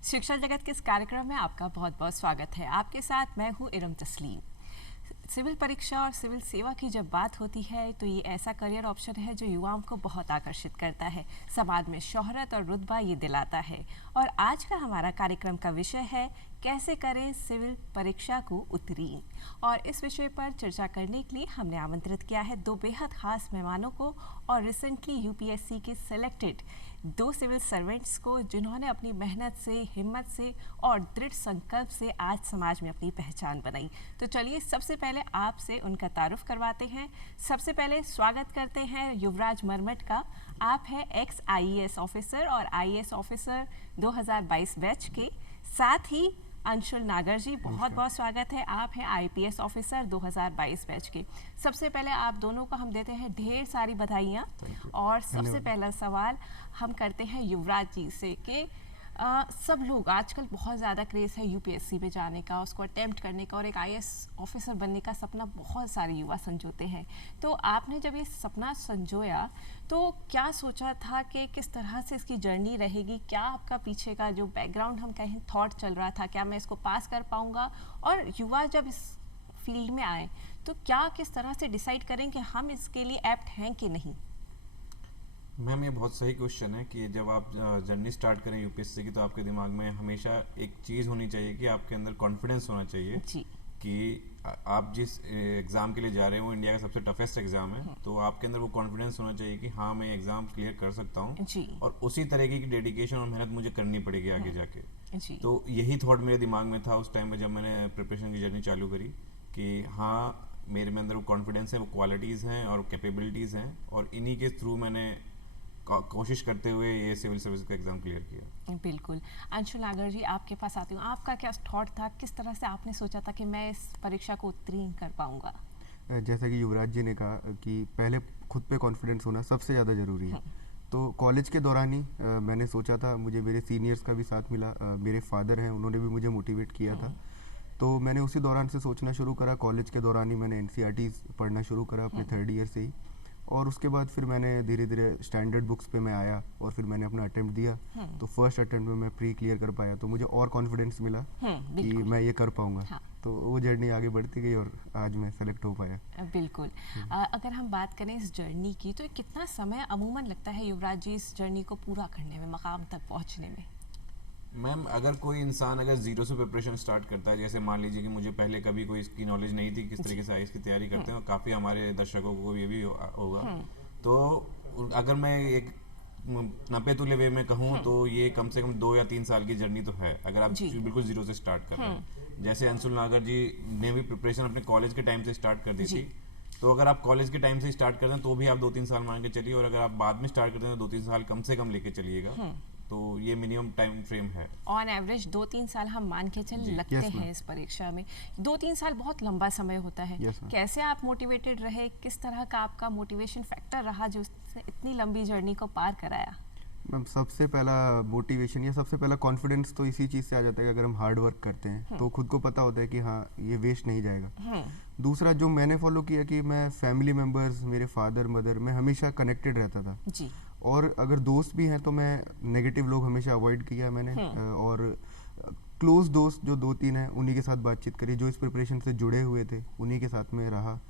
शिक्षा जगत के इस कार्यक्रम में आपका बहुत बहुत स्वागत है। आपके साथ मैं हूँ इरम तस्लीम। सिविल परीक्षा और सिविल सेवा की जब बात होती है तो ये ऐसा करियर ऑप्शन है जो युवाओं को बहुत आकर्षित करता है, समाज में शोहरत और रुतबा ये दिलाता है। और आज का हमारा कार्यक्रम का विषय है कैसे करें सिविल परीक्षा को उत्तीर्ण। और इस विषय पर चर्चा करने के लिए हमने आमंत्रित किया है दो बेहद खास मेहमानों को और रिसेंटली यूपीएससी के सेलेक्टेड दो सिविल सर्वेंट्स को, जिन्होंने अपनी मेहनत से, हिम्मत से और दृढ़ संकल्प से आज समाज में अपनी पहचान बनाई। तो चलिए सबसे पहले आपसे उनका तारुफ करवाते हैं। सबसे पहले स्वागत करते हैं युवराज मरमट का। आप हैं एक्स आईएएस ऑफिसर और आईएएस ऑफिसर 2022 बैच के। साथ ही अंशुल नागर जी, बहुत बहुत स्वागत है। आप हैं आईपीएस ऑफिसर 2022 बैच के। सबसे पहले आप दोनों को हम देते हैं ढेर सारी बधाइयाँ। और सबसे पहला सवाल हम करते हैं युवराज जी से कि सब लोग आजकल बहुत ज़्यादा क्रेज़ है यूपीएससी में जाने का, उसको अटेम्प्ट करने का और एक आईएएस ऑफिसर बनने का सपना बहुत सारे युवा संजोते हैं। तो आपने जब ये सपना संजोया तो क्या सोचा था कि किस तरह से इसकी जर्नी रहेगी? क्या आपका पीछे का जो बैकग्राउंड हम कहें थॉट चल रहा था, क्या मैं इसको पास कर पाऊँगा? और युवा जब इस फील्ड में आए तो क्या किस तरह से डिसाइड करें कि हम इसके लिए एप्ट हैं कि नहीं? मैम, ये बहुत सही क्वेश्चन है कि जब आप जर्नी स्टार्ट करें यूपीएससी की तो आपके दिमाग में हमेशा एक चीज़ होनी चाहिए कि आपके अंदर कॉन्फिडेंस होना चाहिए जी। कि आप जिस एग्ज़ाम के लिए जा रहे हैं वो इंडिया का सबसे टफेस्ट एग्ज़ाम है। तो आपके अंदर वो कॉन्फिडेंस होना चाहिए कि हाँ, मैं एग्ज़ाम क्लियर कर सकता हूँ और उसी तरीके की डेडिकेशन और मेहनत मुझे करनी पड़ेगी आगे जाके। तो यही थॉट मेरे दिमाग में था उस टाइम पे जब मैंने प्रिपरेशन की जर्नी चालू करी कि हाँ, मेरे में अंदर वो कॉन्फिडेंस है, वो क्वालिटीज़ हैं और कैपेबिलिटीज़ हैं और इन्हीं के थ्रू मैंने कोशिश करते हुए ये सिविल सर्विस का एग्ज़ाम क्लियर किया। बिल्कुल। अंशुल नागर जी, आपके पास आती हूँ। आपका क्या थॉट था, किस तरह से आपने सोचा था कि मैं इस परीक्षा को उत्तीर्ण कर पाऊँगा? जैसा कि युवराज जी ने कहा कि पहले खुद पे कॉन्फिडेंस होना सबसे ज़्यादा ज़रूरी है। तो कॉलेज के दौरान ही मैंने सोचा था, मुझे मेरे सीनियर्स का भी साथ मिला, मेरे फादर हैं, उन्होंने भी मुझे मोटिवेट किया था। तो मैंने उसी दौरान से सोचना शुरू करा। कॉलेज के दौरान ही मैंने एनसीईआरटीज़ पढ़ना शुरू करा अपने थर्ड ईयर से ही। और उसके बाद फिर मैंने धीरे धीरे स्टैंडर्ड बुक्स पे मैं आया और फिर मैंने अपना अटेम्प्ट दिया। तो फर्स्ट अटेम्प्ट में मैं प्री क्लियर कर पाया, तो मुझे और कॉन्फिडेंस मिला कि मैं ये कर पाऊंगा। हाँ। तो वो जर्नी आगे बढ़ती गई और आज मैं सेलेक्ट हो पाया। बिल्कुल। अगर हम बात करें इस जर्नी की तो कितना समय अमूमन लगता है युवराज जी इस जर्नी को पूरा करने में, मकाम तक पहुँचने में? मैम, अगर कोई इंसान अगर ज़ीरो से प्रिपरेशन स्टार्ट करता है, जैसे मान लीजिए कि मुझे पहले कभी कोई इसकी नॉलेज नहीं थी किस तरीके से आईएएस की तैयारी करते हैं और काफ़ी हमारे दर्शकों को ये भी होगा, तो अगर मैं एक नपे तुले वे में कहूँ तो ये कम से कम 2 या 3 साल की जर्नी तो है अगर आप बिल्कुल ज़ीरो से स्टार्ट कर रहे हैं। जैसे अंशुल नागर जी ने भी प्रिपरेशन अपने कॉलेज के टाइम से स्टार्ट कर दी थी। तो अगर आप कॉलेज के टाइम से स्टार्ट करते हैं तो भी आप 2-3 साल मान के चलिए, और अगर आप बाद में स्टार्ट करते हैं तो 2-3 साल कम से कम लेके चलिएगा। तो ये मिनिमम टाइम फ्रेम है। ऑन एवरेज 2-3 साल हम मान के चल लगते हैं इस परीक्षा में। 2-3 साल बहुत लंबा समय होता है। कैसे आप मोटिवेटेड रहे, किस तरह का आपका मोटिवेशन फैक्टर रहा जो इतनी लंबी जर्नी को पार कराया? मैम, सबसे पहला मोटिवेशन या सबसे पहला कॉन्फिडेंस तो इसी चीज़ से आ जाता है कि अगर हम हार्ड वर्क करते हैं तो खुद को पता होता है कि हाँ, ये वेस्ट नहीं जाएगा। दूसरा जो मैंने फॉलो किया कि मैं फैमिली मेम्बर्स, मेरे फादर मदर, मैं हमेशा कनेक्टेड रहता था जी। और अगर दोस्त भी हैं तो मैं नेगेटिव लोग हमेशा अवॉइड किया मैंने। और क्लोज दोस्त जो 2-3 हैं उन्हीं के साथ बातचीत करी, जो इस प्रिपरेशन से जुड़े हुए थे उन्हीं के साथ में रहा।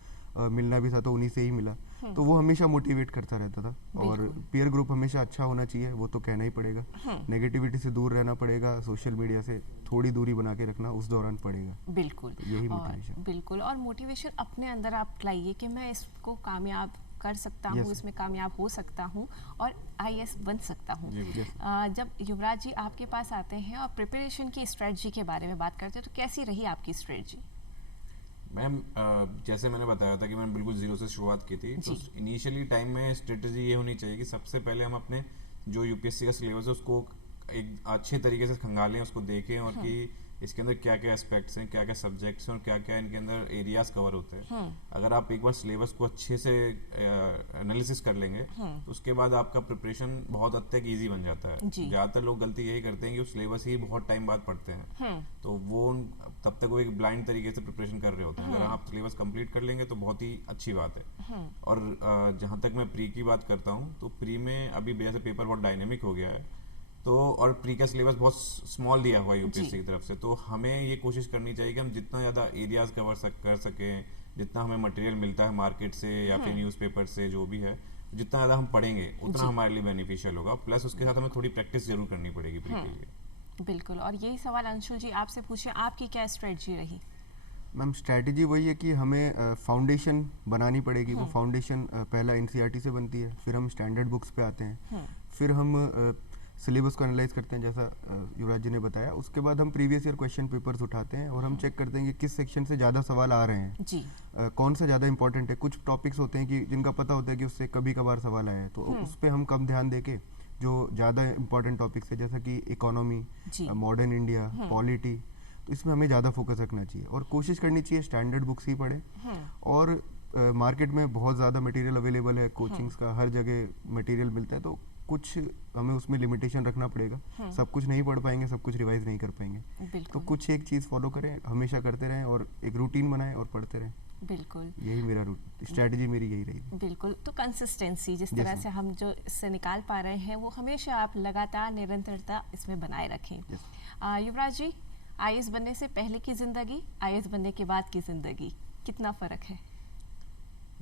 मिलना भी था तो उन्हीं से ही मिला। तो वो हमेशा मोटिवेट करता रहता था। और पीयर ग्रुप हमेशा अच्छा होना चाहिए, वो तो कहना ही पड़ेगा। नेगेटिविटी से दूर रहना पड़ेगा, सोशल मीडिया से थोड़ी दूरी बना के रखना उस दौरान पड़ेगा। बिल्कुल। तो यही मोटिवेशन। बिल्कुल। और मोटिवेशन अपने अंदर आप लाइए कि मैं इसको कामयाब कर सकता हूँ, इसमें कामयाब हो सकता हूँ और आईएएस बन सकता हूँ। जब युवराज जी आपके पास आते हैं और प्रिपरेशन की स्ट्रेटजी के बारे में बात करते हैं तो कैसी रही आपकी स्ट्रेटजी? मैम, जैसे मैंने बताया था कि मैंने बिल्कुल ज़ीरो से शुरुआत की थी। तो इनिशियली टाइम में स्ट्रेटजी ये होनी चाहिए कि सबसे पहले हम अपने जो यूपीएससी का सिलेबस है उसको एक अच्छे तरीके से खंगालें, उसको देखें और कि इसके अंदर क्या क्या एस्पेक्ट्स हैं, क्या क्या सब्जेक्ट्स हैं और क्या क्या इनके अंदर एरियाज कवर होते हैं। अगर आप एक बार सिलेबस को अच्छे से एनालिसिस कर लेंगे तो उसके बाद आपका प्रिपरेशन बहुत हद तक ईजी बन जाता है। ज़्यादातर लोग गलती यही करते हैं कि वो सिलेबस ही बहुत टाइम बाद पढ़ते हैं, तो वो तब तक वो एक ब्लाइंड तरीके से प्रिपरेशन कर रहे होते हैं। अगर आप सिलेबस कंप्लीट कर लेंगे तो बहुत ही अच्छी बात है। और जहाँ तक मैं प्री की बात करता हूँ तो प्री में अभी जैसे पेपर बहुत डायनेमिक हो गया है तो और प्री का सिलेबस बहुत स्मॉल दिया हुआ है यूपीएससी की तरफ से, तो हमें ये कोशिश करनी चाहिए कि हम जितना ज़्यादा एरियाज कर सकें, जितना हमें मटेरियल मिलता है मार्केट से या फिर न्यूज़पेपर से जो भी है, जितना ज़्यादा हम पढ़ेंगे उतना हमारे लिए बेनिफिशियल होगा। प्लस उसके साथ हमें थोड़ी प्रैक्टिस जरूर करनी पड़ेगी प्री के लिए। बिल्कुल, और यही सवाल अंशुल जी आपसे पूछे, आपकी क्या स्ट्रेटजी रही? मैम स्ट्रैटेजी वही है कि हमें फाउंडेशन बनानी पड़ेगी। वो फाउंडेशन पहला एनसीईआरटी से बनती है, फिर हम स्टैंडर्ड बुक्स पे आते हैं, फिर हम सिलेबस को एनालाइज करते हैं जैसा युवराज जी ने बताया। उसके बाद हम प्रीवियस ईयर क्वेश्चन पेपर्स उठाते हैं और हम चेक करते हैं कि किस सेक्शन से ज़्यादा सवाल आ रहे हैं जी। कौन सा ज़्यादा इंपॉर्टेंट है। कुछ टॉपिक्स होते हैं कि जिनका पता होता है कि उससे कभी कभार सवाल आया है, तो उस पर हम कम ध्यान देके जो ज़्यादा इंपॉर्टेंट टॉपिक्स है जैसा कि इकोनॉमी, मॉडर्न इंडिया, पॉलिटी, तो इसमें हमें ज़्यादा फोकस रखना चाहिए और कोशिश करनी चाहिए स्टैंडर्ड बुक्स ही पढ़ें। और मार्केट में बहुत ज़्यादा मटेरियल अवेलेबल है, कोचिंग्स का हर जगह मटेरियल मिलता है, तो कुछ हमें उसमें लिमिटेशन रखना पड़ेगा। सब कुछ नहीं पढ़ पाएंगे, सब कुछ रिवाइज नहीं कर पाएंगे, तो कुछ एक चीज़ फॉलो करें, हमेशा करते रहें और एक रूटीन बनाएं और पढ़ते रहें। बिल्कुल, यही मेरा स्ट्रैटेजी मेरी यही रही। बिल्कुल, तो कंसिस्टेंसी जिस तरह से हम जो इससे निकाल पा रहे हैं वो हमेशा आप लगातार निरंतरता इसमें बनाए रखें। युवराज जी, आईएएस बनने से पहले की ज़िंदगी, आईएएस बनने के बाद की ज़िंदगी, कितना फ़र्क है?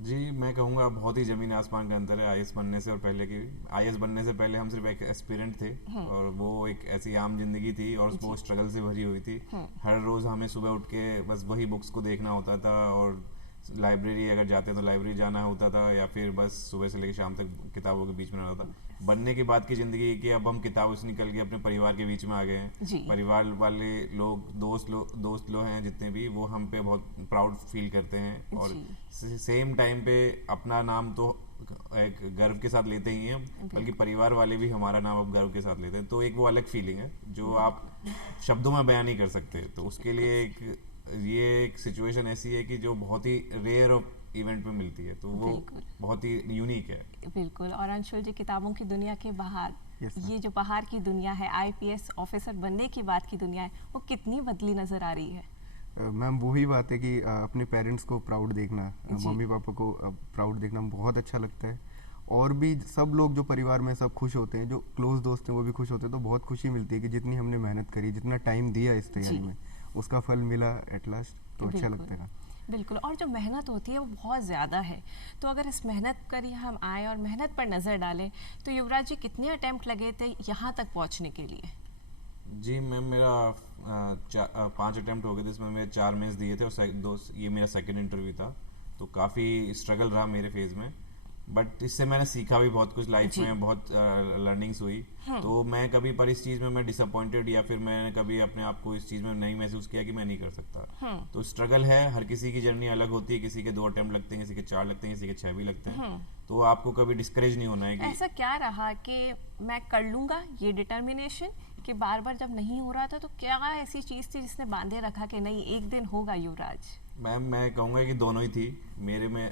जी मैं कहूँगा बहुत ही ज़मीन आसमान का अंतर है आईएएस बनने से और पहले की। आईएएस बनने से पहले हम सिर्फ एक एस्पिरेंट थे और वो एक ऐसी आम जिंदगी थी और वो स्ट्रगल से भरी हुई थी। हर रोज़ हमें सुबह उठ के बस वही बुक्स को देखना होता था और लाइब्रेरी अगर जाते तो लाइब्रेरी जाना होता था या फिर बस सुबह से लेकर शाम तक किताबों के बीच में रहना था। बनने के बाद की ज़िंदगी कि अब हम किताबों से निकल के अपने परिवार के बीच में आ गए हैं। परिवार वाले लोग, दोस्त लोग हैं जितने भी, वो हम पे बहुत प्राउड फील करते हैं और सेम टाइम पे अपना नाम तो एक गर्व के साथ लेते ही हैं, बल्कि परिवार वाले भी हमारा नाम अब गर्व के साथ लेते हैं। तो एक वो अलग फीलिंग है जो आप शब्दों में बयान नहीं कर सकते। तो उसके लिए ये एक सिचुएशन ऐसी है कि जो बहुत ही रेयर इवेंट पे मिलती है, तो वो बहुत ही यूनिक है। बिल्कुल, और अंशुल जी किताबों की दुनिया के बाहर, ये जो बाहर की दुनिया है, आईपीएस ऑफिसर बनने की बाद की दुनिया है, वो कितनी बदली नजर आ रही है? मैम वही बात है कि अपने पेरेंट्स को प्राउड देखना, मम्मी पापा को प्राउड देखना बहुत अच्छा लगता है। और भी सब लोग जो परिवार में सब खुश होते हैं, जो क्लोज दोस्त हैं वो भी खुश होते हैं, तो बहुत खुशी मिलती है कि जितनी हमने मेहनत करी, जितना टाइम दिया इस तैयारी में, उसका फल मिला एट लास्ट, तो अच्छा लगता है। बिल्कुल, और जो मेहनत होती है वो बहुत ज़्यादा है, तो अगर इस मेहनत करी हम आए और मेहनत पर नज़र डालें, तो युवराज जी कितने अटेम्प्ट लगे थे यहाँ तक पहुँचने के लिए? जी मैम मेरा 5 अटेम्प्ट हो गए थे, इसमें मेरे 4 मेंस दिए थे और ये मेरा सेकंड इंटरव्यू था। तो काफ़ी स्ट्रगल रहा मेरे फेज़ में, बट इससे मैंने सीखा भी बहुत कुछ लाइफ में, बहुत लर्निंग्स हुई। तो मैं कभी पर इस चीज़ में मैं डिसअपॉइंटेड या फिर मैंने कभी अपने आप को इस चीज़ में नहीं महसूस किया कि मैं नहीं कर सकता। तो स्ट्रगल है, हर किसी की जर्नी अलग होती है, किसी के 2 अटेम्प्ट लगते हैं, किसी के 4 लगते हैं, किसी के 6 भी लगते हैं। तो आपको कभी डिस्करेज नहीं होना है कि ऐसा क्या रहा कि मैं कर लूँगा, ये डिटर्मिनेशन कि बार बार जब नहीं हो रहा था, तो क्या ऐसी चीज़ थी जिसने बांधे रखा कि नहीं एक दिन होगा युवराज? मैम मैं कहूँगा कि दोनों ही थी। मेरे में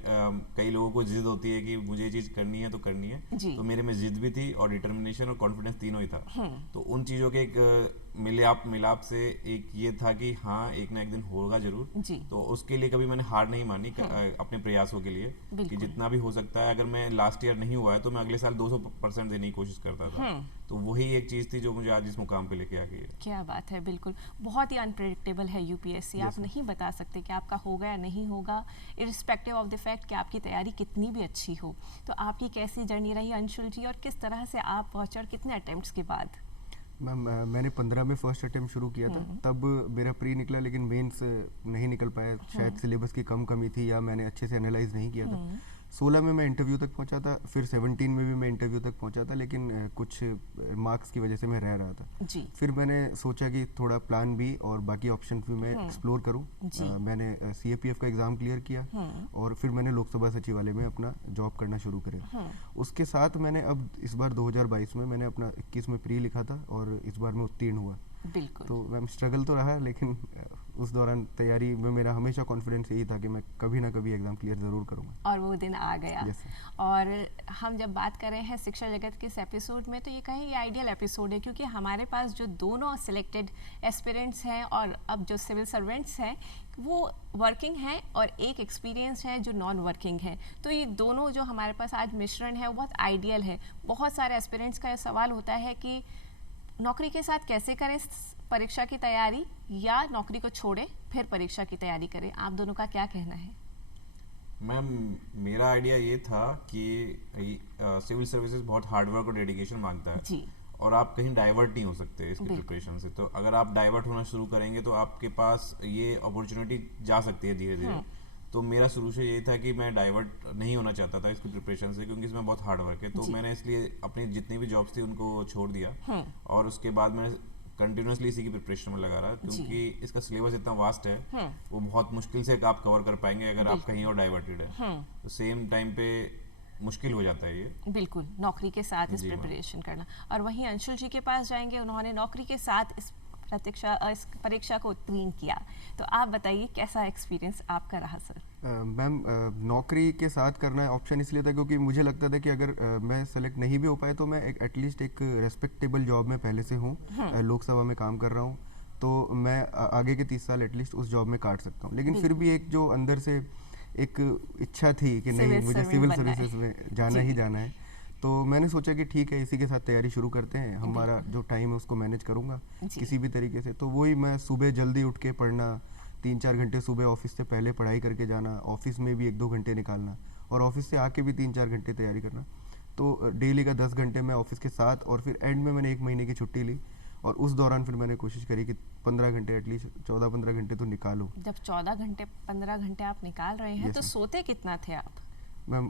कई लोगों को जिद होती है कि मुझे ये चीज़ करनी है तो करनी है, तो मेरे में जिद भी थी और डिटर्मिनेशन और कॉन्फिडेंस तीनों ही था। तो उन चीज़ों के एक मिलाप से एक ये था कि हाँ एक ना एक दिन होगा जरूर। तो उसके लिए कभी मैंने हार नहीं मानी अपने प्रयासों के लिए, कि जितना भी हो सकता है। अगर मैं लास्ट ईयर नहीं हुआ है तो मैं अगले साल 200% देने की कोशिश करता था। तो वही एक चीज़ थी जो मुझे आज इस मुकाम पे लेके आ गई है। क्या बात है, बिल्कुल बहुत ही अनप्रेडिक्टेबल है यूपीएससी। आप नहीं बता सकते कि आपका होगा या नहीं होगा, इरिस्पेक्टिव ऑफ द फैक्ट कि आपकी तैयारी कितनी भी अच्छी हो। तो आपकी कैसी जर्नी रही अंशुल जी, और किस तरह से आप पहुंचे और कितने अटेम्प्ट्स के बाद? मैम मैंने 15 में फर्स्ट अटेम्प्ट शुरू किया था, तब मेरा प्री निकला लेकिन मेंस नहीं निकल पाया। शायद सिलेबस की कमी थी या मैंने अच्छे से एनालाइज नहीं किया था। 16 में मैं इंटरव्यू तक पहुंचा था, फिर 17 में भी मैं इंटरव्यू तक पहुंचा था, लेकिन कुछ मार्क्स की वजह से मैं रह रहा था। फिर मैंने सोचा कि थोड़ा प्लान बी और बाकी ऑप्शन भी मैं एक्सप्लोर करूं। मैंने CAPF का एग्ज़ाम क्लियर किया और फिर मैंने लोकसभा सचिवालय में अपना जॉब करना शुरू करा। उसके साथ मैंने अब इस बार 2022 में मैंने अपना 21 में प्री लिखा था और इस बार मैं उत्तीर्ण हुआ। बिल्कुल। तो मैम स्ट्रगल तो रहा, लेकिन उस दौरान तैयारी में मेरा हमेशा कॉन्फिडेंस यही था कि मैं कभी ना कभी एग्जाम क्लियर ज़रूर करूँगा, और वो दिन आ गया। और हम जब बात कर रहे हैं शिक्षा जगत के इस एपिसोड में, तो ये कहीं ये आइडियल एपिसोड है, क्योंकि हमारे पास जो दोनों सिलेक्टेड एस्पिरेंट्स हैं और अब जो सिविल सर्वेंट्स हैं वो वर्किंग हैं, और एक एक्सपीरियंस है जो नॉन वर्किंग है। तो ये दोनों जो हमारे पास आज मिश्रण है वो बहुत आइडियल है। बहुत सारे एस्पिरेंट्स का सवाल होता है कि नौकरी के साथ कैसे करें परीक्षा की तैयारी, या नौकरी को छोड़ें फिर परीक्षा की तैयारी करें? आप दोनों का क्या कहना है? मैम, मेरा आइडिया ये था कि सिविल सर्विसेज बहुत हार्ड वर्क और डेडिकेशन मांगता है जी, और आप कहीं डाइवर्ट नहीं हो सकते इसकी बिल्कुल। प्रिपरेशन से। तो अगर आप डाइवर्ट होना शुरू करेंगे तो आपके पास ये अपॉर्चुनिटी जा सकती है धीरे धीरे। तो मेरा शुरू से ये था कि मैं डाइवर्ट नहीं होना चाहता था इसकी प्रिपरेशन से, क्योंकि इसमें बहुत हार्ड वर्क है। तो जी। मैंने इसलिए अपनी जितनी भी जॉब्स थी उनको छोड़ दिया और उसके बाद मैंने कंटिन्यूसली इसी की प्रिपरेशन में लगा रहा, क्योंकि इसका सिलेबस इतना वास्ट है, वो बहुत मुश्किल से आप कवर कर पाएंगे अगर आप कहीं और डाइवर्टेड है। तो सेम टाइम पे मुश्किल हो जाता है ये। बिल्कुल, नौकरी के साथ इस जी, मैम। प्रिपरेशन करना। और वहीं अंशुल जी के पास जाएंगे, उन्होंने नौकरी के साथ इस इस परीक्षा को उत्तीर्ण किया। तो आप बताइए कैसा एक्सपीरियंस आपका रहा सर? मैम, नौकरी के साथ करना ऑप्शन इसलिए था क्योंकि मुझे लगता था कि अगर मैं सेलेक्ट नहीं भी हो पाया तो मैं एटलीस्ट एक रेस्पेक्टेबल जॉब में पहले से हूँ, लोकसभा में काम कर रहा हूँ, तो मैं आगे के 30 साल एटलीस्ट उस जॉब में काट सकता हूँ। लेकिन फिर भी एक जो अंदर से एक इच्छा थी कि नहीं, मुझे सिविल सर्विसेज में जाना ही जाना है। तो मैंने सोचा कि ठीक है, इसी के साथ तैयारी शुरू करते हैं। हमारा जो टाइम है उसको मैनेज करूँगा किसी भी तरीके से। तो वही मैं सुबह जल्दी उठ के पढ़ना, 3-4 घंटे सुबह ऑफिस से पहले पढ़ाई करके जाना, ऑफिस में भी 1-2 घंटे निकालना और ऑफिस से आके भी 3-4 घंटे तैयारी करना। तो डेली का 10 घंटे मैं ऑफिस के साथ, और फिर एंड में मैंने 1 महीने की छुट्टी ली और उस दौरान फिर मैंने कोशिश करी कि 15 घंटे एटलीस्ट 14-15 घंटे तो निकालो। जब 14 घंटे 15 घंटे आप निकाल रहे हैं, तो सोते कितना थे आप? मैम,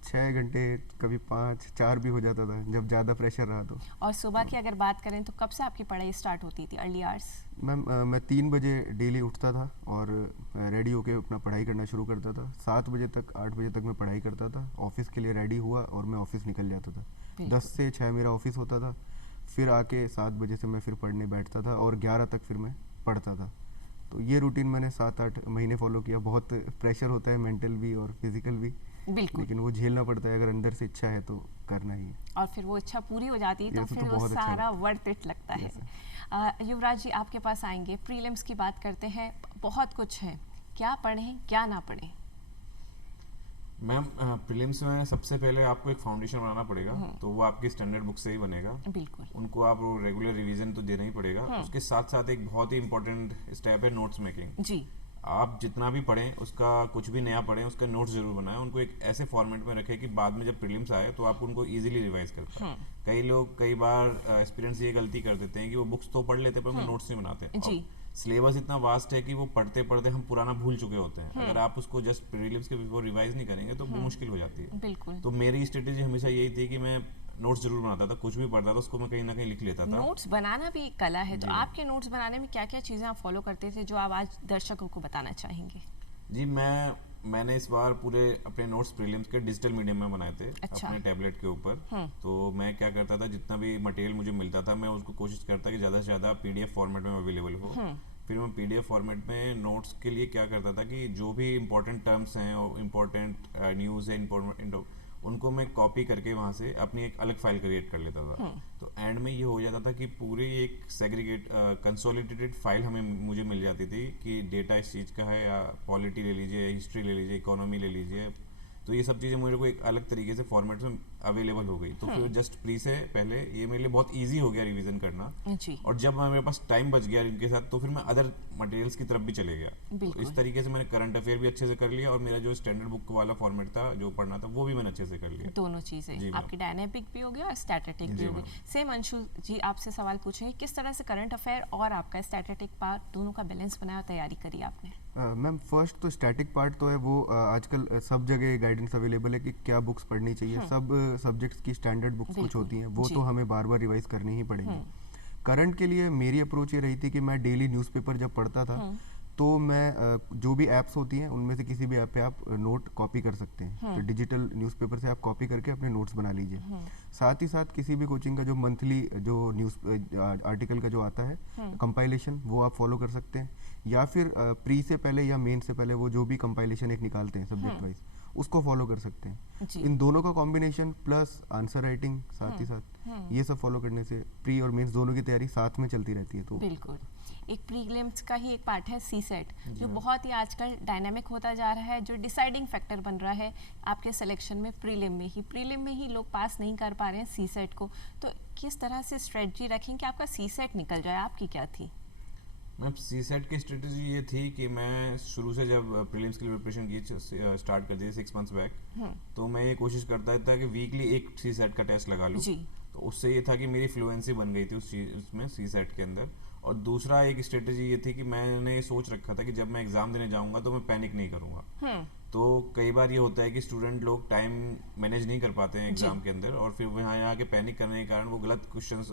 6 घंटे, कभी 5-4 भी हो जाता था जब ज़्यादा प्रेशर रहा तो। और सुबह की अगर बात करें तो कब से आपकी पढ़ाई स्टार्ट होती थी, अर्ली आवर्स? मैम, मैं 3 बजे डेली उठता था और रेडी होके अपना पढ़ाई करना शुरू करता था। 7 बजे तक 8 बजे तक मैं पढ़ाई करता था, ऑफिस के लिए रेडी हुआ और मैं ऑफिस निकल जाता था। 10 से 6 मेरा ऑफिस होता था, फिर आके 7 बजे से मैं फिर पढ़ने बैठता था और 11 तक फिर मैं पढ़ता था। तो ये रूटीन मैंने 7-8 महीने फॉलो किया। बहुत प्रेशर होता है, मेंटल भी और फिजिकल भी, बिल्कुल, लेकिन वो झेलना पड़ता है। अगर अंदर से इच्छा है तो करना ही है। और फिर वो इच्छा पूरी हो जाती है तो ये तो फिर वो बहुत अच्छा सारा वर्थ इट लगता है। युवराज जी, आपके पास आएंगे। प्रीलिम्स की बात करते हैं, बहुत कुछ है, क्या पढ़ें क्या ना पढ़ें? मैम, प्रीलिम्स में सबसे पहले आपको एक फाउंडेशन बनाना पड़ेगा, तो वो आपकी स्टैंडर्ड बुक से ही बनेगा। बिल्कुल, उनको आप रेगुलर रिवीजन तो देना ही पड़ेगा। उसके साथ साथ एक बहुत ही इंपॉर्टेंट स्टेप है नोट्स मेकिंग। जी, आप जितना भी पढ़ें, उसका कुछ भी नया पढ़ें, उसके नोट्स जरूर बनाएं। उनको एक ऐसे फॉर्मेट में रखें कि बाद में जब प्रीलिम्स आए तो आप उनको इजीली रिवाइज कर पाएं। कई लोग कई बार एस्पिरेंट्स ये गलती कर देते हैं कि वो बुक्स तो पढ़ लेते हैं पर नोट्स नहीं बनाते। जी, सिलेबस इतना वास्ट है कि वो पढ़ते पढ़ते हम पुराना भूल चुके होते हैं। अगर आप उसको जस्ट प्रीलिम्स के बिफोर रिवाइज नहीं करेंगे तो वो मुश्किल हो जाती है। बिल्कुल। तो मेरी स्ट्रेटेजी हमेशा यही थी कि मैं नोट्स जरूर बनाता था, कुछ भी पढ़ता था उसको मैं कहीं ना कहीं लिख लेता था। नोट्स बनाना भी एक कला है, तो आपके नोट्स बनाने में क्या क्या चीज़ें आप फॉलो करते थे जो आप आज दर्शकों को बताना चाहेंगे? जी, मैंने इस बार पूरे अपने नोट्स प्रीलिम्स के डिजिटल मीडियम में बनाए थे। अच्छा। अपने टैबलेट के ऊपर। तो मैं क्या करता था, जितना भी मटेरियल मुझे मिलता था मैं उसको कोशिश करता कि ज़्यादा से ज़्यादा पीडीएफ फॉर्मेट में अवेलेबल हो। फिर मैं पीडीएफ फॉर्मेट में नोट्स के लिए क्या करता था कि जो भी इंपॉर्टेंट टर्म्स हैं और इम्पोर्टेंट न्यूज़ है, उनको मैं कॉपी करके वहाँ से अपनी एक अलग फाइल क्रिएट कर लेता था। तो एंड में ये हो जाता था कि पूरी एक सेग्रीगेट कंसोलिडेटेड फाइल मुझे मिल जाती थी कि डेटा इस चीज़ का है, या पॉलिटी ले लीजिए, हिस्ट्री ले लीजिए, इकोनॉमी ले लीजिए। तो ये सब चीज़ें मुझे को एक अलग तरीके से फॉर्मेट में अवेलेबल हो गई। तो फिर जस्ट प्री से पहले ये मेरे लिए बहुत इजी हो गया रिवीजन करना। जी, और जब मेरे पास टाइम बच गया इनके साथ, तो फिर मैं अदर मटेरियल्स की तरफ भी चले गया। तो इस तरीके से मैंने करंट अफेयर भी अच्छे से कर लिया और मेरा जो स्टैंडर्ड बुक वाला फॉर्मेट था जो पढ़ना था वो भी मैंने अच्छे से कर लिया। दोनों चीज़ें, आपकी डायनेमिक भी हो गई और स्टैटिक भी हो गई। सेम अंशुल जी, आपसे सवाल पूछेंगे, किस तरह से करंट अफेयर और आपका स्टैटिक पार्ट दोनों का बैलेंस बनाया और तैयारी करी आपने? मैम, फर्स्ट तो स्टैटिक पार्ट तो है वो आजकल सब जगह गाइडेंस अवेलेबल है कि क्या बुक्स पढ़नी चाहिए। सब सब्जेक्ट्स की स्टैंडर्ड बुक्स कुछ होती हैं, वो तो हमें बार बार रिवाइज करनी ही पड़ेगी। करंट के लिए मेरी अप्रोच ये रही थी कि मैं डेली न्यूज़पेपर जब पढ़ता था तो मैं जो भी ऐप्स होती हैं उनमें से किसी भी ऐप पे आप नोट कॉपी कर सकते हैं। तो डिजिटल न्यूज़पेपर से आप कॉपी करके अपने नोट्स बना लीजिए। साथ ही साथ किसी भी कोचिंग का जो मंथली जो न्यूज़ आर्टिकल का जो आता है कंपाइलेशन, वो आप फॉलो कर सकते हैं। या फिर प्री से पहले या मेन से पहले वो जो भी कंपाइलेशन एक निकालते हैं सब्जेक्ट वाइज, उसको फॉलो कर सकते हैं। जी। इन दोनों का कॉम्बिनेशन प्लस आंसर राइटिंग साथ ही साथ, ये सब फॉलो करने से प्री और मेंस दोनों की तैयारी साथ में चलती रहती है। तो बिल्कुल, एक प्रीलिम्स का ही एक पार्ट है सी सेट, जो बहुत ही आजकल डायनामिक होता जा रहा है, जो डिसाइडिंग फैक्टर बन रहा है आपके सिलेक्शन में। प्रीलिम में ही लोग पास नहीं कर पा रहे हैं सी सेट को, तो किस तरह से स्ट्रेटजी रखें कि आपका सी सेट निकल जाए? आपकी क्या थी? मैम सी सेट की स्ट्रेटजी ये थी कि मैं शुरू से जब प्रीलिम्स के लिए प्रिपरेशन की स्टार्ट कर दी 6 मंथ्स बैक, तो मैं ये कोशिश करता था कि वीकली एक सी सेट का टेस्ट लगा लूँ। तो उससे ये था कि मेरी फ्लुएंसी बन गई थी उस चीज़ उसमें सी सेट के अंदर। और दूसरा एक स्ट्रेटजी ये थी कि मैंने ये सोच रखा था कि जब मैं एग्ज़ाम देने जाऊँगा तो मैं पैनिक नहीं करूँगा। तो कई बार ये होता है कि स्टूडेंट लोग टाइम मैनेज नहीं कर पाते हैं एग्जाम के अंदर, और फिर वहाँ यहाँ के पैनिक करने के कारण वो गलत क्वेश्चंस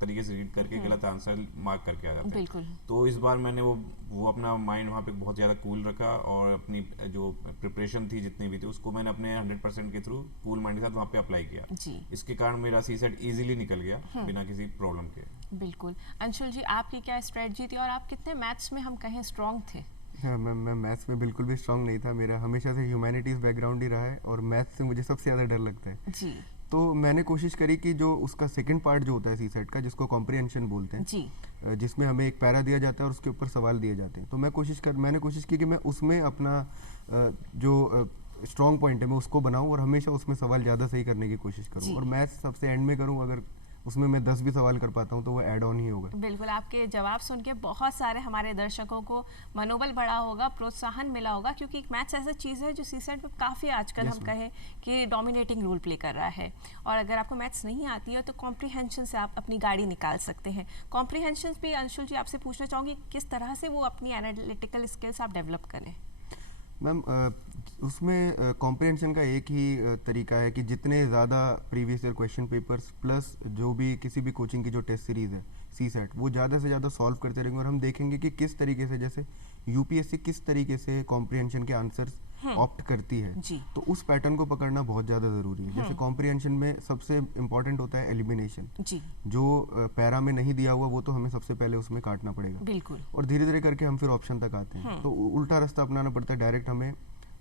तरीके से रीड करके गलत आंसर मार्क करके आ जाते हैं। बिल्कुल। तो इस बार मैंने वो अपना माइंड वहाँ पे बहुत ज़्यादा कूल रखा, और अपनी जो प्रिपरेशन थी जितनी भी थी उसको मैंने अपने 100% के थ्रू कूल माइंड के साथ वहाँ पे अप्लाई किया जी। इसके कारण मेरा सी सेट ईजिली निकल गया बिना किसी प्रॉब्लम के। बिल्कुल। अंशुल जी, आपकी क्या स्ट्रेटजी थी और आप कितने मैथ्स में हम कहें स्ट्रॉन्ग थे? हाँ, मैं मैथ्स में बिल्कुल भी स्ट्रांग नहीं था। मेरा हमेशा से ह्यूमैनिटीज़ बैकग्राउंड ही रहा है और मैथ्स से मुझे सबसे ज़्यादा डर लगता है जी। तो मैंने कोशिश करी कि जो उसका सेकंड पार्ट जो होता है सी सेट का, जिसको कॉम्प्रिहेंशन बोलते हैं जी, जिसमें हमें एक पैरा दिया जाता है और उसके ऊपर सवाल दिए जाते हैं, तो मैंने कोशिश की कि मैं उसमें अपना जो स्ट्रॉन्ग पॉइंट है मैं उसको बनाऊं और हमेशा उसमें सवाल ज़्यादा सही करने की कोशिश करूं, और मैथ्स सबसे एंड में करूं। अगर उसमें मैं 10 भी सवाल कर पाता हूँ तो वो ऐड ऑन ही होगा। बिल्कुल, आपके जवाब सुन के बहुत सारे हमारे दर्शकों को मनोबल बढ़ा होगा, प्रोत्साहन मिला होगा, क्योंकि मैथ्स ऐसा चीज़ है जो सीसेट में काफ़ी आजकल हम कहें कि डोमिनेटिंग रोल प्ले कर रहा है। और अगर आपको मैथ्स नहीं आती है तो कॉम्प्रीहेंशन से आप अपनी गाड़ी निकाल सकते हैं। कॉम्प्रीहेंशन भी अंशुल जी आपसे पूछना चाहूँगी, किस तरह से वो अपनी एनालिटिकल स्किल्स आप डेवलप करें? मैम उसमें कॉम्प्रिहेंशन का एक ही तरीका है कि जितने ज़्यादा previous year question papers plus जो भी किसी भी कोचिंग की जो टेस्ट सीरीज़ है सी सेट, वो ज़्यादा से ज़्यादा सॉल्व करते रहेंगे और हम देखेंगे कि किस तरीके से, जैसे यूपीएससी किस तरीके से कॉम्प्रिहेंशन के आंसर्स ऑप्ट करती है, तो उस पैटर्न को पकड़ना बहुत ज़्यादा ज़रूरी है। जैसे कॉम्प्रिहेंशन में सबसे इम्पॉर्टेंट होता है एलिमिनेशन, जो पैरा में नहीं दिया हुआ वो तो हमें सबसे पहले उसमें काटना पड़ेगा, बिल्कुल, और धीरे धीरे करके हम फिर ऑप्शन तक आते हैं। तो उल्टा रास्ता अपनाना पड़ता है, डायरेक्ट हमें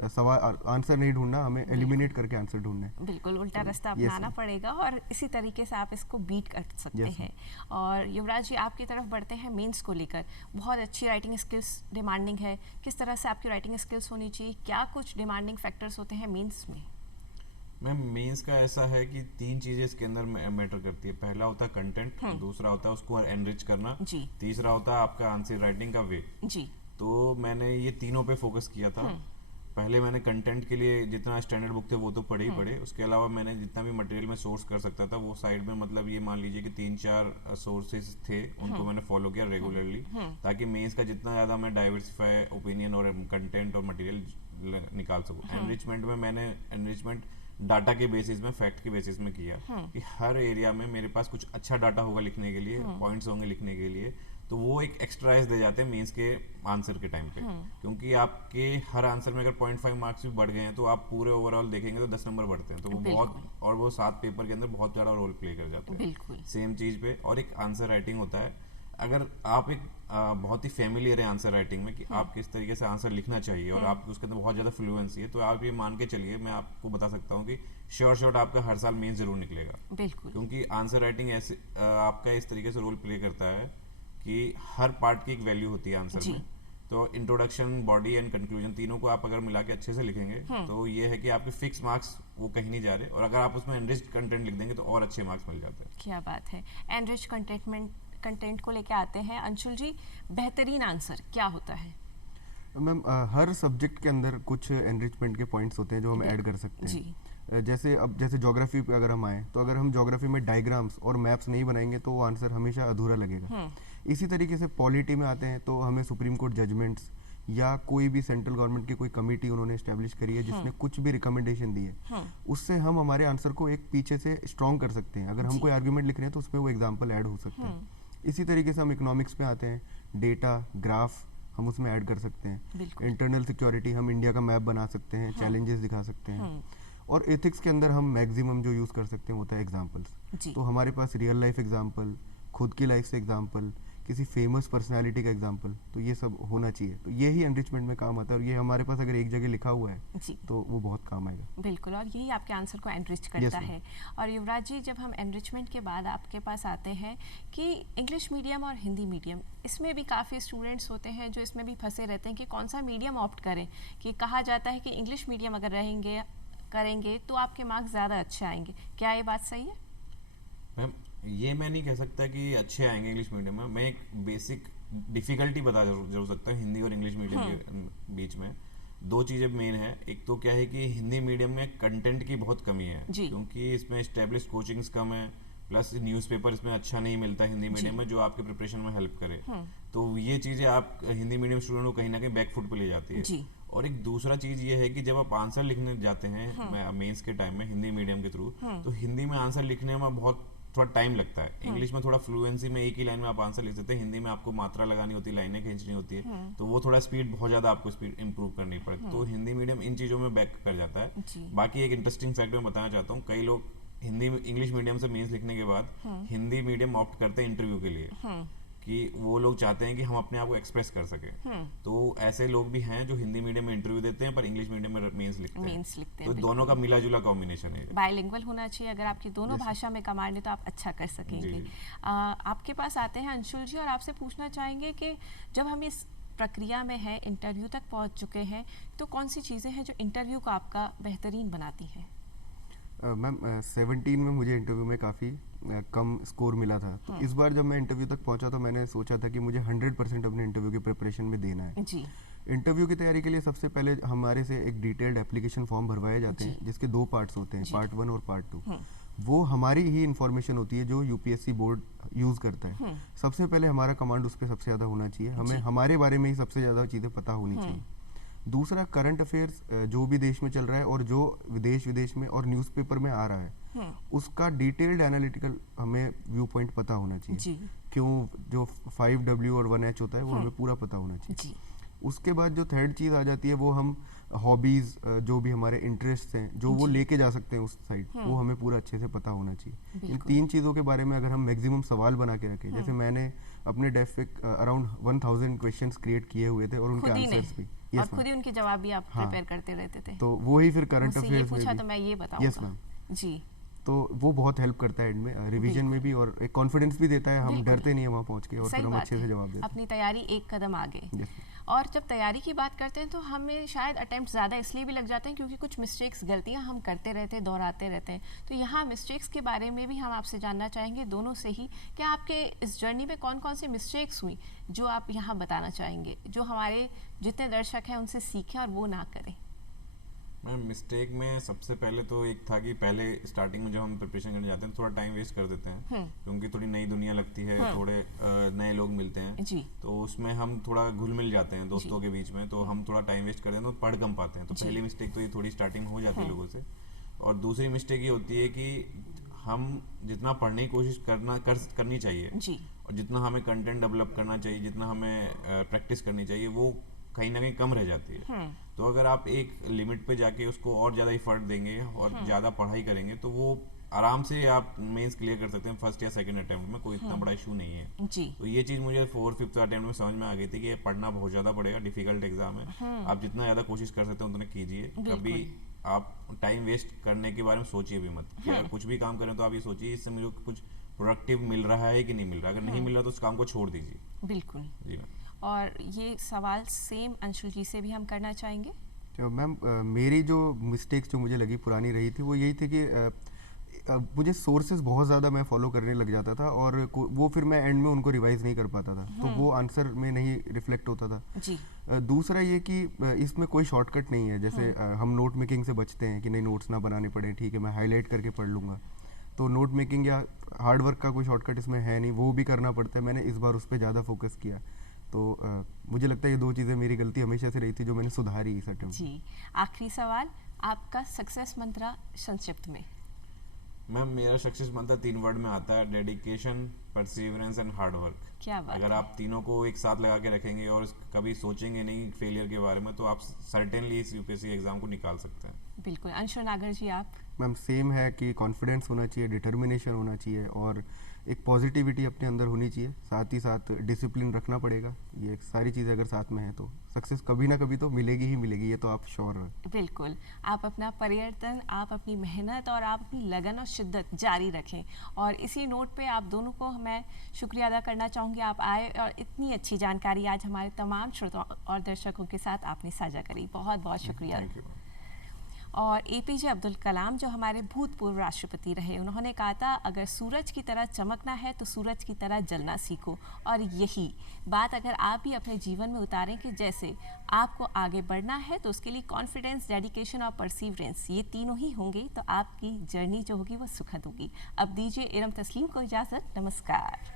सवाल आंसर नहीं ढूंढना, हमें एलिमिनेट करके आंसर ढूंढना है। बिल्कुल, उल्टा रास्ता अपनाना पड़ेगा और इसी तरीके से आप इसको बीट कर सकते हैं। और युवराज जी, आपकी तरफ बढ़ते हैं मेंस को लेकर। बहुत अच्छी राइटिंग स्किल्स डिमांडिंग है, किस तरह से आपकी राइटिंग स्किल्स होनी चाहिए? क्या कुछ डिमांडिंग फैक्टर्स होते हैं मेंस में? मैम मेंस का ऐसा है कि 3 चीज़ें इसके अंदर मैटर करती है। पहला होता है कंटेंट, दूसरा होता है उसको एनरिच करना, तीसरा होता है आपका आंसर राइटिंग का वे जी। तो मैंने ये तीनों पे फोकस किया था। पहले मैंने कंटेंट के लिए जितना स्टैंडर्ड बुक थे वो तो पढ़े ही पढ़े, उसके अलावा मैंने जितना भी मटेरियल में सोर्स कर सकता था वो साइड में, मतलब ये मान लीजिए कि 3-4 सोर्सेज थे, उनको मैंने फॉलो किया रेगुलरली, ताकि मेंस का जितना ज़्यादा मैं डाइवर्सिफाई ओपिनियन और कंटेंट और मटेरियल निकाल सकूँ। एनरिचमेंट में मैंने एनरिचमेंट डाटा के बेसिस में, फैक्ट के बेसिस में किया कि हर एरिया में मेरे पास कुछ अच्छा डाटा होगा लिखने के लिए, पॉइंट्स होंगे लिखने के लिए, तो वो एक एक्स्ट्राइज दे जाते हैं मेंस के आंसर के टाइम पे, क्योंकि आपके हर आंसर में अगर 0.5 मार्क्स भी बढ़ गए हैं तो आप पूरे ओवरऑल देखेंगे तो 10 नंबर बढ़ते हैं, तो वो बहुत, और वो 7 पेपर के अंदर बहुत ज़्यादा रोल प्ले कर जाते हैं सेम चीज़ पे। और एक आंसर राइटिंग होता है, अगर आप एक बहुत ही फेमिलियर है आंसर राइटिंग में कि आप किस तरीके से आंसर लिखना चाहिए और आपको उसके अंदर बहुत ज़्यादा फ्लुएंसी है, तो आप ये मान के चलिए, मैं आपको बता सकता हूँ कि श्योर आपका हर साल मेंस जरूर निकलेगा, क्योंकि आंसर राइटिंग ऐसे आपका इस तरीके से रोल प्ले करता है कि हर पार्ट की एक वैल्यू होती है आंसर में। तो इंट्रोडक्शन, बॉडी एंड कंक्लूजन, तीनों को आप अगर मिला के अच्छे से लिखेंगे तो ये है कि आपके फिक्स मार्क्स वो कहीं नहीं जा रहे, और अगर आप उसमें एनरिच्ड कंटेंट लिख देंगे तो और अच्छे मार्क्स मिल जाते हैं। क्या बात है। एनरिच कंटेंट को लेके आते हैं अंशुल जी, बेहतरीन आंसर क्या होता है? मैम हर सब्जेक्ट के अंदर कुछ एनरिचमेंट के पॉइंट्स होते हैं जो हम ऐड कर सकते हैं। जैसे ज्योग्राफी पे अगर हम आए तो अगर हम ज्योग्राफी में डायग्राम्स और मैप्स नहीं बनाएंगे तो वो आंसर हमेशा अधूरा लगेगा। इसी तरीके से पॉलिटी में आते हैं तो हमें सुप्रीम कोर्ट जजमेंट्स या कोई भी सेंट्रल गवर्नमेंट की कोई कमेटी उन्होंने एस्टेब्लिश करी है जिसने कुछ भी रिकमेंडेशन दी है, उससे हम हमारे आंसर को एक पीछे से स्ट्रॉन्ग कर सकते हैं। अगर हम कोई आर्ग्यूमेंट लिख रहे हैं तो उसमें वो एग्जाम्पल ऐड हो सकता है। इसी तरीके से हम इकोनॉमिक्स पे आते हैं, डेटा, ग्राफ हम उसमें ऐड कर सकते हैं। इंटरनल सिक्योरिटी, हम इंडिया का मैप बना सकते हैं, चैलेंजेस दिखा सकते हैं। और एथिक्स के अंदर हम मैक्सिमम जो यूज़ कर सकते हैं होता है एग्जाम्पल्स। तो हमारे पास रियल लाइफ एग्जाम्पल, खुद की लाइफ से एग्जाम्पल, किसी फेमस पर्सनालिटी का एग्जाम्पल, तो ये सब होना चाहिए। तो ये ही एनरिचमेंट में काम आता है, और ये हमारे पास अगर एक जगह लिखा हुआ है जी तो वो बहुत काम आएगा। बिल्कुल, और यही आपके आंसर को एनरिच करता ma'am. है। और युवराज जी, जब हम एनरिचमेंट के बाद आपके पास आते हैं कि इंग्लिश मीडियम और हिंदी मीडियम, इसमें भी काफ़ी स्टूडेंट्स होते हैं जो इसमें भी फंसे रहते हैं कि कौन सा मीडियम ऑप्ट करें। कि कहा जाता है कि इंग्लिश मीडियम अगर करेंगे तो आपके मार्क्स ज़्यादा अच्छे आएंगे, क्या ये बात सही है? मैम, ये मैं नहीं कह सकता कि अच्छे आएंगे इंग्लिश मीडियम में। मैं एक बेसिक डिफ़िकल्टी बता जरूर सकता हूँ हिंदी और इंग्लिश मीडियम के बीच में। दो चीज़ें मेन है। एक तो क्या है कि हिंदी मीडियम में कंटेंट की बहुत कमी है, क्योंकि इसमें एस्टेब्लिश कोचिंग्स कम है, प्लस न्यूज़पेपर इसमें अच्छा नहीं मिलता हिंदी मीडियम में जो आपके प्रिपरेशन में हेल्प करे। तो ये चीज़ें आप हिंदी मीडियम स्टूडेंट को कहीं ना कहीं बैक फुट पे ले जाती है। और एक दूसरा चीज़ ये है कि जब आप आंसर लिखने जाते हैं मेंस के टाइम में हिंदी मीडियम के थ्रू, तो हिंदी में आंसर लिखने में बहुत थोड़ा टाइम लगता है। इंग्लिश में थोड़ा फ्लुएंसी में एक ही लाइन में आप आंसर लिख सकते हैं, हिंदी में आपको मात्रा लगानी होती है, लाइनें खींचनी होती है, तो वो थोड़ा स्पीड बहुत ज़्यादा आपको स्पीड इंप्रूव करनी पड़ती है। तो हिंदी मीडियम इन चीज़ों में बैक कर जाता है। बाकी एक इंटरेस्टिंग फैक्ट मैं बताना चाहता हूँ, कई लोग हिंदी इंग्लिश मीडियम से मेंस लिखने के बाद हिंदी मीडियम ऑप्ट करते हैं इंटरव्यू के लिए, कि वो लोग चाहते हैं कि हम अपने आप को एक्सप्रेस कर सकें। तो ऐसे लोग भी हैं जो हिंदी मीडियम में इंटरव्यू देते हैं पर इंग्लिश मीडियम में मेंस लिखते हैं। तो दोनों का मिला जुला कॉम्बिनेशन है। बाइलिंगुअल होना चाहिए, अगर आपकी दोनों भाषा में कमांड है तो आप अच्छा कर सकेंगे। आपके पास आते हैं अंशुल जी, और आपसे पूछना चाहेंगे कि जब हम इस प्रक्रिया में हैं, इंटरव्यू तक पहुंच चुके हैं, तो कौन सी चीज़ें हैं जो इंटरव्यू को आपका बेहतरीन बनाती हैं? मैम 17 में मुझे इंटरव्यू में काफ़ी कम स्कोर मिला था, तो इस बार जब मैं इंटरव्यू तक पहुंचा तो मैंने सोचा था कि मुझे 100% अपने इंटरव्यू की प्रिपरेशन में देना है। जी। इंटरव्यू की तैयारी के लिए सबसे पहले हमारे से एक डिटेल्ड एप्लीकेशन फॉर्म भरवाए जाते हैं, जिसके 2 पार्ट्स होते हैं, पार्ट 1 और पार्ट 2। वो हमारी ही इंफॉर्मेशन होती है जो यूपीएससी बोर्ड यूज़ करता है। सबसे पहले हमारा कमांड उस पर सबसे ज़्यादा होना चाहिए, हमें हमारे बारे में ही सबसे ज़्यादा चीज़ें पता होनी चाहिए। दूसरा, करंट अफेयर्स जो भी देश में चल रहा है और जो विदेश में और न्यूज़पेपर में आ रहा है, उसका डिटेल्ड एनालिटिकल हमें व्यू पॉइंट पता होना चाहिए। क्यों जो 5W और 1H होता है वो हमें पूरा पता होना चाहिए। उसके बाद जो थर्ड चीज़ आ जाती है, वो हम हॉबीज़, जो भी हमारे इंटरेस्ट हैं, जो वो लेके जा सकते हैं उस साइड, वो हमें पूरा अच्छे से पता होना चाहिए। इन 3 चीज़ों के बारे में अगर हम मैक्सिमम सवाल बना के रखें, जैसे मैंने अपने डेफ पे अराउंड 1000 क्वेश्चंस क्रिएट किए हुए थे और उनके आंसर्स भी, और खुद ही उनके जवाब भी आप प्रिपेयर करते रहते थे। तो वो ही फिर करंट अफेयर्स में पूछा तो मैं ये बताऊंगा। यस मैम जी। तो वो बहुत हेल्प करता है एंड में, रिवीजन में भी, और एक कॉन्फिडेंस भी देता है, हम डरते नहीं है वहाँ पहुँच के, और फिर हम अच्छे से जवाब देते हैं। अपनी तैयारी एक कदम आगे। और जब तैयारी की बात करते हैं तो हमें शायद अटेम्प्ट ज़्यादा इसलिए भी लग जाते हैं क्योंकि कुछ मिस्टेक्स, गलतियां हम करते रहते हैं, दोहराते रहते हैं। तो यहाँ मिस्टेक्स के बारे में भी हम आपसे जानना चाहेंगे, दोनों से ही। क्या आपके इस जर्नी में कौन कौन सी मिस्टेक्स हुई जो आप यहाँ बताना चाहेंगे, जो हमारे जितने दर्शक हैं उनसे सीखें और वो ना करें? मैम, मिस्टेक में सबसे पहले तो एक था कि पहले स्टार्टिंग में जब हम प्रिपरेशन करने जाते हैं तो थोड़ा टाइम वेस्ट कर देते हैं, क्योंकि थोड़ी नई दुनिया लगती है, थोड़े नए लोग मिलते हैं, तो उसमें हम थोड़ा घुल मिल जाते हैं दोस्तों के बीच में, तो हम थोड़ा टाइम वेस्ट करते हैं, तो पढ़ कम पाते हैं। तो पहली मिस्टेक तो ये थोड़ी स्टार्टिंग हो जाती है लोगों से। और दूसरी मिस्टेक ये होती है कि हम जितना पढ़ने की कोशिश करनी चाहिए और जितना हमें कंटेंट डेवलप करना चाहिए, जितना हमें प्रैक्टिस करनी चाहिए, वो कहीं ना कहीं कम रह जाती है। तो अगर आप एक लिमिट पे जाके उसको और ज़्यादा एफर्ट देंगे और ज़्यादा पढ़ाई करेंगे तो वो आराम से आप मेंस क्लियर कर सकते हैं फर्स्ट या सेकंड अटेम्प्ट में, कोई इतना बड़ा इशू नहीं है। तो ये चीज़ मुझे 4th-5th अटेम्प्ट में समझ में आ गई थी कि पढ़ना बहुत ज़्यादा पड़ेगा, डिफिकल्ट एग्जाम है, आप जितना ज़्यादा कोशिश कर सकते हैं उतना कीजिए। कभी आप टाइम वेस्ट करने के बारे में सोचिए भी मत, कि अगर कुछ भी काम करें तो आप ये सोचिए इससे मुझे कुछ प्रोडक्टिव मिल रहा है कि नहीं मिल रहा। अगर नहीं मिल रहा तो उस काम को छोड़ दीजिए। बिल्कुल जी मैम। और ये सवाल सेम अंशुल जी से भी हम करना चाहेंगे। तो मैम मेरी जो मिस्टेक्स जो मुझे लगी पुरानी रही थी वो यही थी कि मुझे सोर्सेज बहुत ज़्यादा मैं फॉलो करने लग जाता था और वो फिर मैं एंड में उनको रिवाइज नहीं कर पाता था, तो वो आंसर में नहीं रिफ्लेक्ट होता था। जी। दूसरा ये कि इसमें कोई शॉर्टकट नहीं है, जैसे हम नोट मेकिंग से बचते हैं कि नहीं नोट्स ना बनाने पड़े, ठीक है मैं हाईलाइट करके पढ़ लूँगा, तो नोट मेकिंग या हार्ड वर्क का कोई शॉर्टकट इसमें है नहीं, वो भी करना पड़ता है। मैंने इस बार उस पर ज़्यादा फोकस किया, तो मुझे लगता है ये 2 चीज़ें मेरी गलती हमेशा से रही थी जो मैंने सुधारी इस अटेम्प्ट। जी। आखिरी सवाल, आपका सक्सेस मंत्र संक्षिप्त में। मैम, मेरा सक्सेस मंत्र 3 वर्ड में आता है, dedication, perseverance and hard work. क्या बात अगर आप तीनों को एक साथ लगा के रखेंगे और कभी सोचेंगे नहीं फेलियर के बारे में, तो आप सर्टेनली इस यूपीएससी एग्जाम को निकाल सकते हैं। बिल्कुल। अंशु नागर जी, आप? मैम सेम है कि कॉन्फिडेंस होना चाहिए, डिटर्मिनेशन होना चाहिए, और एक पॉजिटिविटी अपने अंदर होनी चाहिए, साथ ही साथ डिसिप्लिन रखना पड़ेगा। ये एक सारी चीज़ें अगर साथ में है तो सक्सेस कभी ना कभी तो मिलेगी ही मिलेगी, ये तो आप श्योर हैं। बिल्कुल, आप अपना प्रयत्न, आप अपनी मेहनत और आप अपनी लगन और शिद्दत जारी रखें। और इसी नोट पे आप दोनों को मैं शुक्रिया अदा करना चाहूँगी, आप आए और इतनी अच्छी जानकारी आज हमारे तमाम श्रोताओं और दर्शकों के साथ आपने साझा करी। बहुत बहुत शुक्रिया। Thank you. और एपीजे अब्दुल कलाम जो हमारे भूतपूर्व राष्ट्रपति रहे, उन्होंने कहा था अगर सूरज की तरह चमकना है तो सूरज की तरह जलना सीखो। और यही बात अगर आप भी अपने जीवन में उतारें कि जैसे आपको आगे बढ़ना है तो उसके लिए कॉन्फिडेंस, डेडिकेशन और परसीवरेंस, ये तीनों ही होंगे तो आपकी जर्नी जो होगी वो सुखद होगी। अब दीजिए इरम तस्लीम को इजाज़त। नमस्कार।